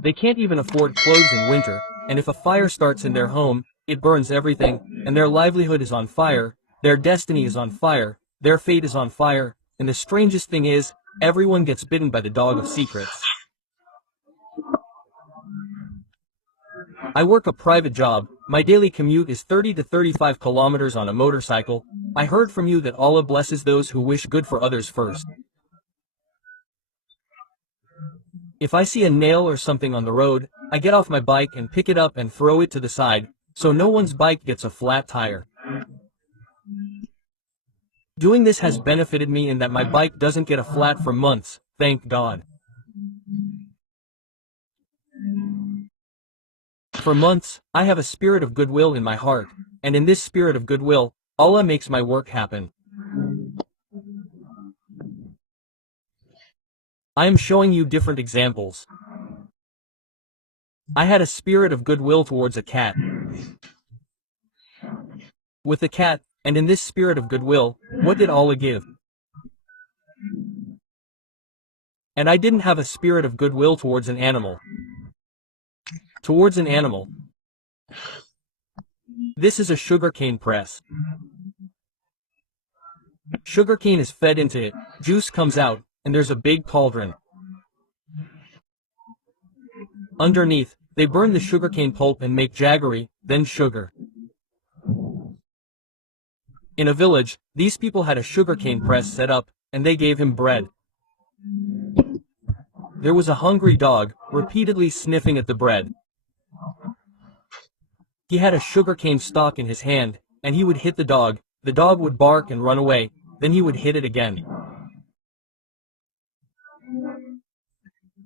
They can't even afford clothes in winter, and if a fire starts in their home, it burns everything, and their livelihood is on fire, their destiny is on fire, their fate is on fire, and the strangest thing is, everyone gets bitten by the dog of secrets. I work a private job. My daily commute is 30 to 35 kilometers on a motorcycle. I heard from you that Allah blesses those who wish good for others first. If I see a nail or something on the road, I get off my bike and pick it up and throw it to the side, so no one's bike gets a flat tire. Doing this has benefited me in that my bike doesn't get a flat for months, thank God. For months, I have a spirit of goodwill in my heart, and in this spirit of goodwill, Allah makes my work happen. I am showing you different examples. I had a spirit of goodwill towards a cat. With the cat, and in this spirit of goodwill, what did Allah give? And I didn't have a spirit of goodwill towards an animal. Towards an animal. This is a sugarcane press. Sugarcane is fed into it, juice comes out, and there's a big cauldron. Underneath, they burn the sugarcane pulp and make jaggery, then sugar. In a village, these people had a sugarcane press set up, and they gave him bread. There was a hungry dog, repeatedly sniffing at the bread. He had a sugarcane stalk in his hand, and he would hit the dog would bark and run away, then he would hit it again.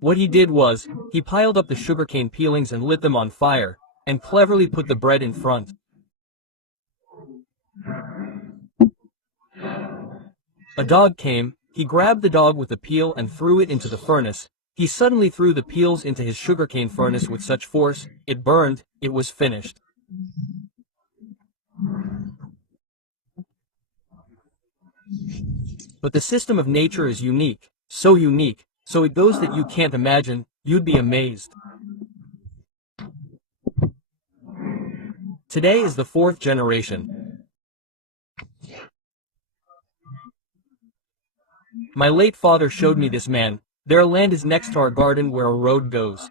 What he did was, he piled up the sugarcane peelings and lit them on fire, and cleverly put the bread in front. A dog came, he grabbed the dog with the peel and threw it into the furnace. He suddenly threw the peels into his sugarcane furnace with such force, it burned, it was finished. But the system of nature is unique, so it goes that you can't imagine, you'd be amazed. Today is the 4th generation. My late father showed me this man. Their land is next to our garden where a road goes.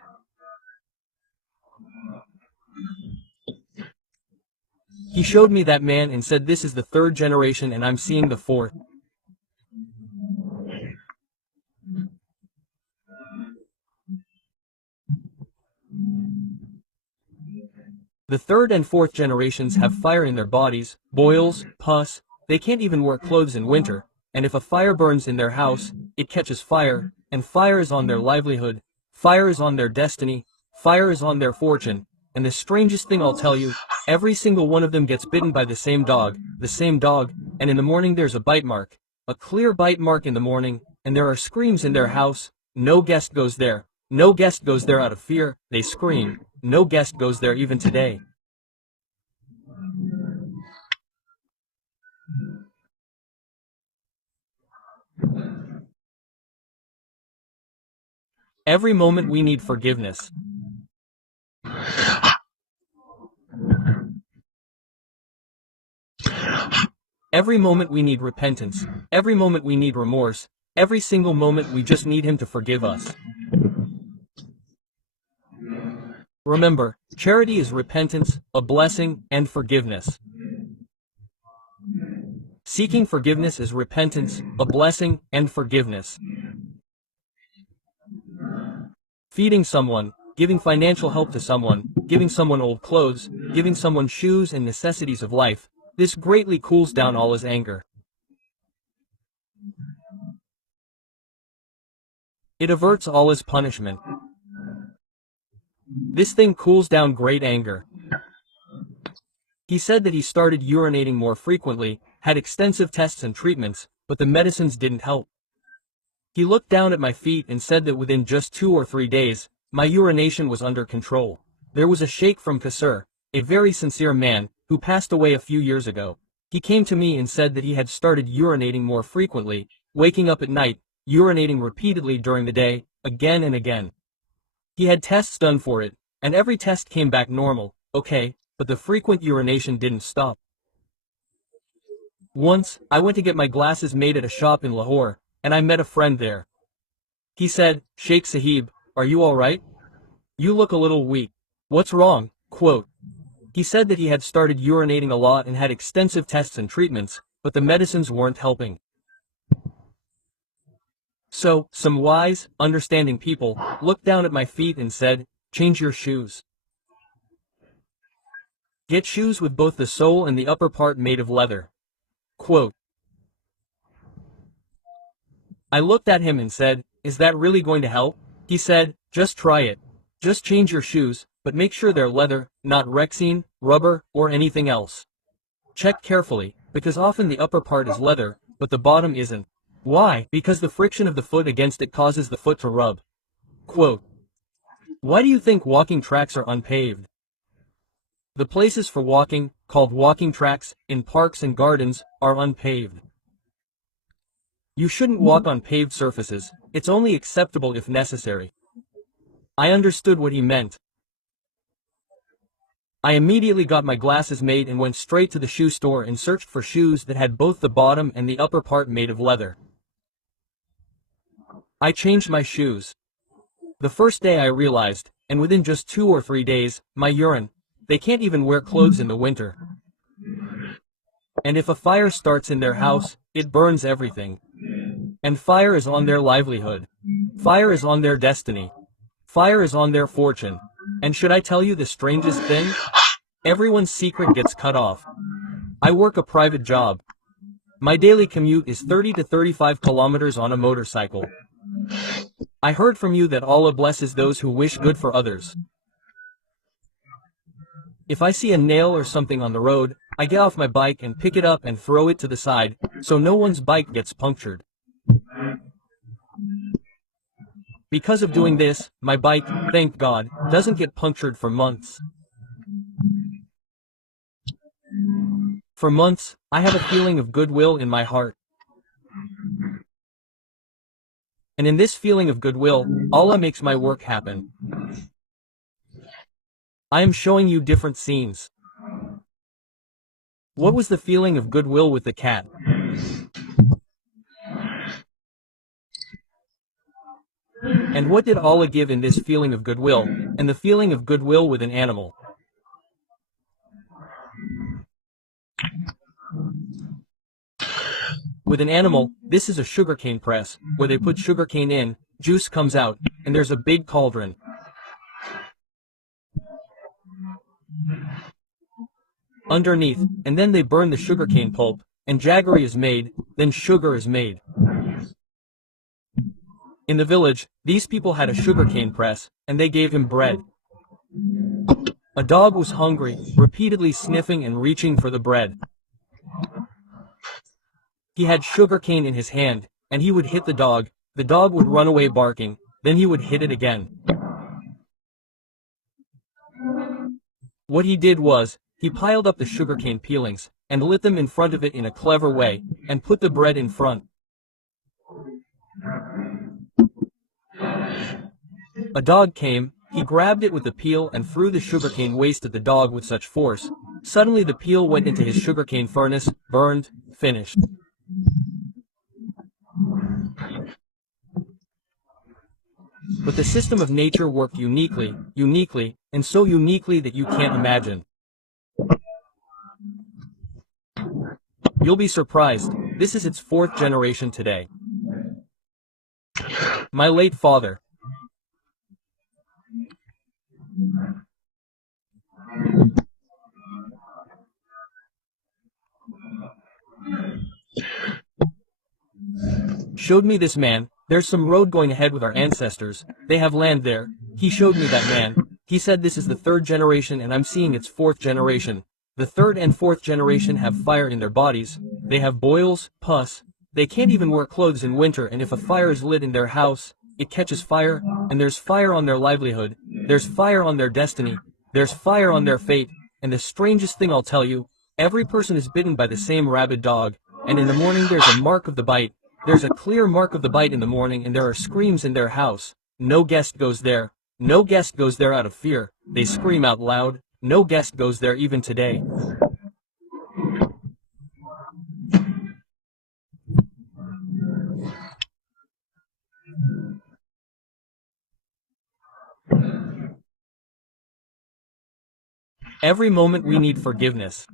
He showed me that man and said this is the 3rd generation and I'm seeing the 4th. The 3rd and 4th generations have fire in their bodies, boils, pus, they can't even wear clothes in winter, and if a fire burns in their house, it catches fire, and fire is on their livelihood, fire is on their destiny, fire is on their fortune, and the strangest thing I'll tell you, every single one of them gets bitten by the same dog, and in the morning there's a bite mark, a clear bite mark in the morning, and there are screams in their house, no guest goes there out of fear, they scream, no guest goes there even today. Every moment we need forgiveness. Every moment we need repentance. Every moment we need remorse. Every single moment we just need Him to forgive us. Remember, charity is repentance, a blessing, and forgiveness. Seeking forgiveness is repentance, a blessing, and forgiveness. Feeding someone, giving financial help to someone, giving someone old clothes, giving someone shoes and necessities of life, this greatly cools down Allah's anger. It averts Allah's punishment. This thing cools down great anger. He said that he started urinating more frequently, had extensive tests and treatments, but the medicines didn't help. He looked down at my feet and said that within just 2 or 3 days, my urination was under control. There was a sheikh from Kapre, a very sincere man, who passed away a few years ago. He came to me and said that he had started urinating more frequently, waking up at night, urinating repeatedly during the day, again and again. He had tests done for it, and every test came back normal, okay, but the frequent urination didn't stop. Once, I went to get my glasses made at a shop in Lahore, and I met a friend there. He said, "Sheikh Sahib, are you alright? You look a little weak. What's wrong?" Quote. He said that he had started urinating a lot and had extensive tests and treatments, but the medicines weren't helping. So, some wise, understanding people looked down at my feet and said, "Change your shoes. Get shoes with both the sole and the upper part made of leather." Quote. I looked at him and said, "Is that really going to help?" He said, "Just try it. Just change your shoes, but make sure they're leather, not Rexine, rubber, or anything else. Check carefully, because often the upper part is leather, but the bottom isn't. Why? Because the friction of the foot against it causes the foot to rub." Quote. Why do you think walking tracks are unpaved? The places for walking, called walking tracks, in parks and gardens, are unpaved. You shouldn't walk on paved surfaces, it's only acceptable if necessary. I understood what he meant. I immediately got my glasses made and went straight to the shoe store and searched for shoes that had both the bottom and the upper part made of leather. I changed my shoes. The first day I realized, and within just 2 or 3 days, my urine, they can't even wear clothes in the winter. And if a fire starts in their house, it burns everything. And fire is on their livelihood. Fire is on their destiny. Fire is on their fortune. And should I tell you the strangest thing? Everyone's secret gets cut off. I work a private job. My daily commute is 30 to 35 kilometers on a motorcycle. I heard from you that Allah blesses those who wish good for others. If I see a nail or something on the road, I get off my bike and pick it up and throw it to the side, so no one's bike gets punctured. Because of doing this, my bike, thank God, doesn't get punctured for months. For months, I have a feeling of goodwill in my heart. And in this feeling of goodwill, Allah makes my work happen. I am showing you different scenes. What was the feeling of goodwill with the cat? And what did Allah give in this feeling of goodwill, and the feeling of goodwill with an animal? With an animal, this is a sugarcane press, where they put sugarcane in, juice comes out, and there's a big cauldron. Underneath, and then they burn the sugarcane pulp, and jaggery is made, then sugar is made. In the village, these people had a sugarcane press, and they gave him bread. A dog was hungry, repeatedly sniffing and reaching for the bread. He had sugarcane in his hand, and he would hit the dog would run away barking, then he would hit it again. What he did was, he piled up the sugarcane peelings, and lit them in front of it in a clever way, and put the bread in front. A dog came, he grabbed it with the peel and threw the sugarcane waste at the dog with such force. Suddenly the peel went into his sugarcane furnace, burned, finished. But the system of nature worked uniquely, and so uniquely that you can't imagine. You'll be surprised, this is its 4th generation today. My late father. Showed me this man. There's some road going ahead with our ancestors, they have land there. He showed me that man. He said this is the 3rd generation and I'm seeing its 4th generation. The 3rd and 4th generation have fire in their bodies, they have boils, pus, they can't even wear clothes in winter, and if a fire is lit in their house, it catches fire, and there's fire on their livelihood, there's fire on their destiny, there's fire on their fate, and the strangest thing I'll tell you, every person is bitten by the same rabid dog, and in the morning there's a mark of the bite. There's a clear mark of the bite in the morning and there are screams in their house. No guest goes there. No guest goes there out of fear. They scream out loud. No guest goes there even today. Every moment we need forgiveness.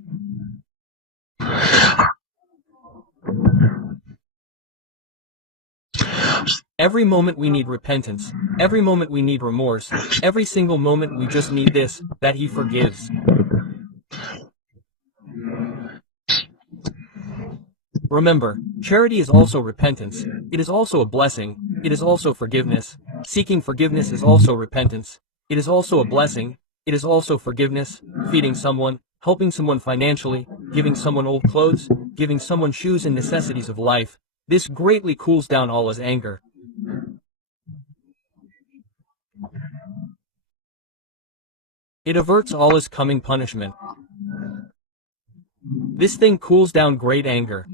Every moment we need repentance. Every moment we need remorse. Every single moment we just need this, that He forgives. Remember, charity is also repentance. It is also a blessing. It is also forgiveness. Seeking forgiveness is also repentance. It is also a blessing. It is also forgiveness. Feeding someone, helping someone financially, giving someone old clothes, giving someone shoes and necessities of life. This greatly cools down Allah's anger. It averts Allah's coming punishment. This thing cools down great anger.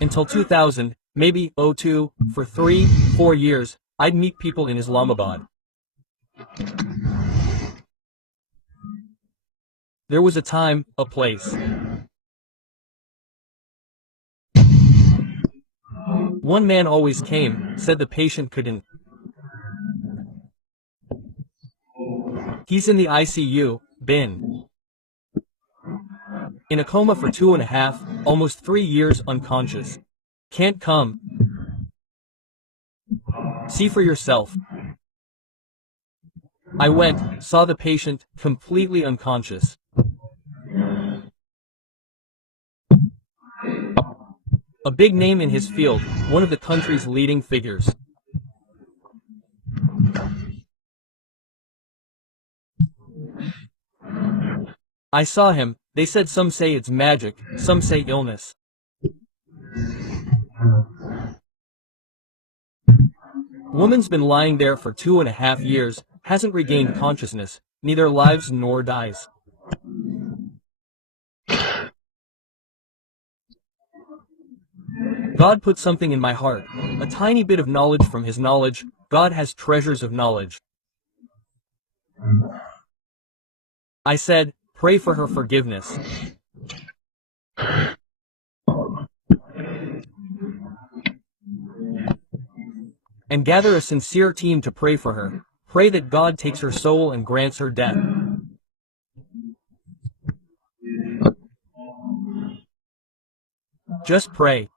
Until 2000, maybe 02, for 3-4 years, I'd meet people in Islamabad. There was a time, a place. One man always came, said the patient couldn't. He's in the ICU, been in a coma for 2.5, almost 3 years unconscious. Can't come. See for yourself. I went, saw the patient, completely unconscious. A big name in his field, one of the country's leading figures. I saw him. They said some say it's magic, some say illness. Woman's been lying there for 2.5 years, hasn't regained consciousness, neither lives nor dies. God put something in my heart, a tiny bit of knowledge from His knowledge. God has treasures of knowledge. I said, pray for her forgiveness. And gather a sincere team to pray for her. Pray that God takes her soul and grants her death. Just pray.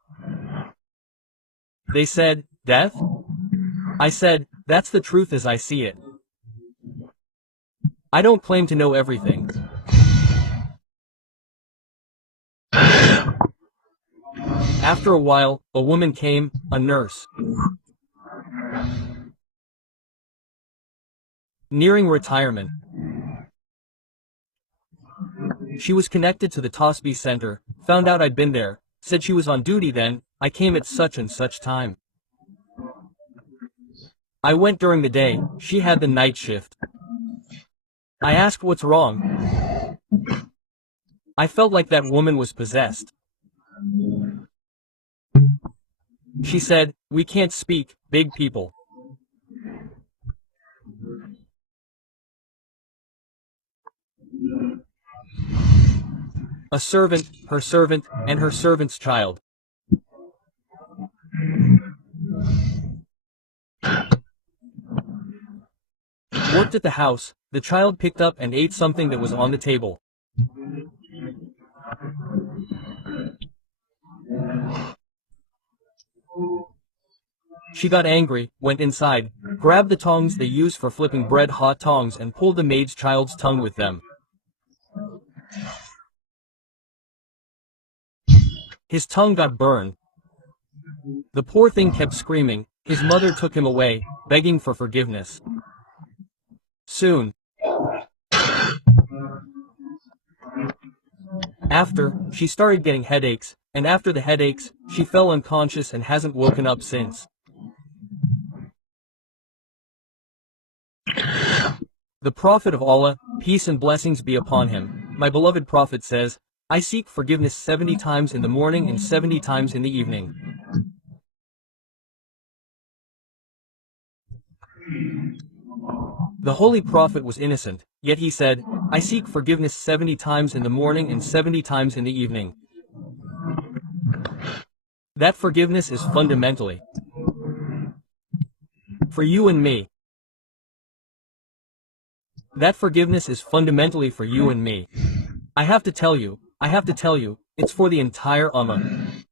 They said, death? I said, that's the truth as I see it. I don't claim to know everything. After a while, a woman came, a nurse. Nearing retirement. She was connected to the Tosby Center, found out I'd been there, said she was on duty then. I came at such and such time. I went during the day, she had the night shift. I asked what's wrong. I felt like that woman was possessed. She said, we can't speak, big people. A servant, and her servant's child. Worked at the house. The child picked up and ate something that was on the table. She got angry, went inside, grabbed the tongs they use for flipping bread, hot tongs, and pulled the maid's child's tongue with them. His tongue got burned. The poor thing kept screaming. His mother took him away, begging for forgiveness. Soon after, she started getting headaches, and after the headaches, she fell unconscious and hasn't woken up since. The Prophet of Allah, peace and blessings be upon him, my beloved Prophet says, I seek forgiveness 70 times in the morning and 70 times in the evening. The Holy Prophet was innocent, yet he said, I seek forgiveness 70 times in the morning and 70 times in the evening. That forgiveness is fundamentally for you and me. That forgiveness is fundamentally for you and me. I have to tell you, it's for the entire Ummah.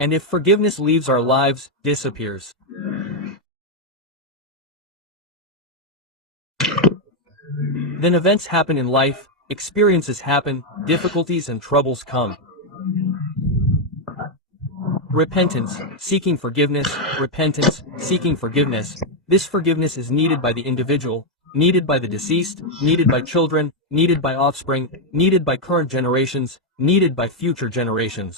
And if forgiveness leaves our lives, disappears, then events happen in life, experiences happen, difficulties and troubles come. Repentance, seeking forgiveness, repentance, seeking forgiveness. This forgiveness is needed by the individual, needed by the deceased, needed by children, needed by offspring, needed by current generations, needed by future generations.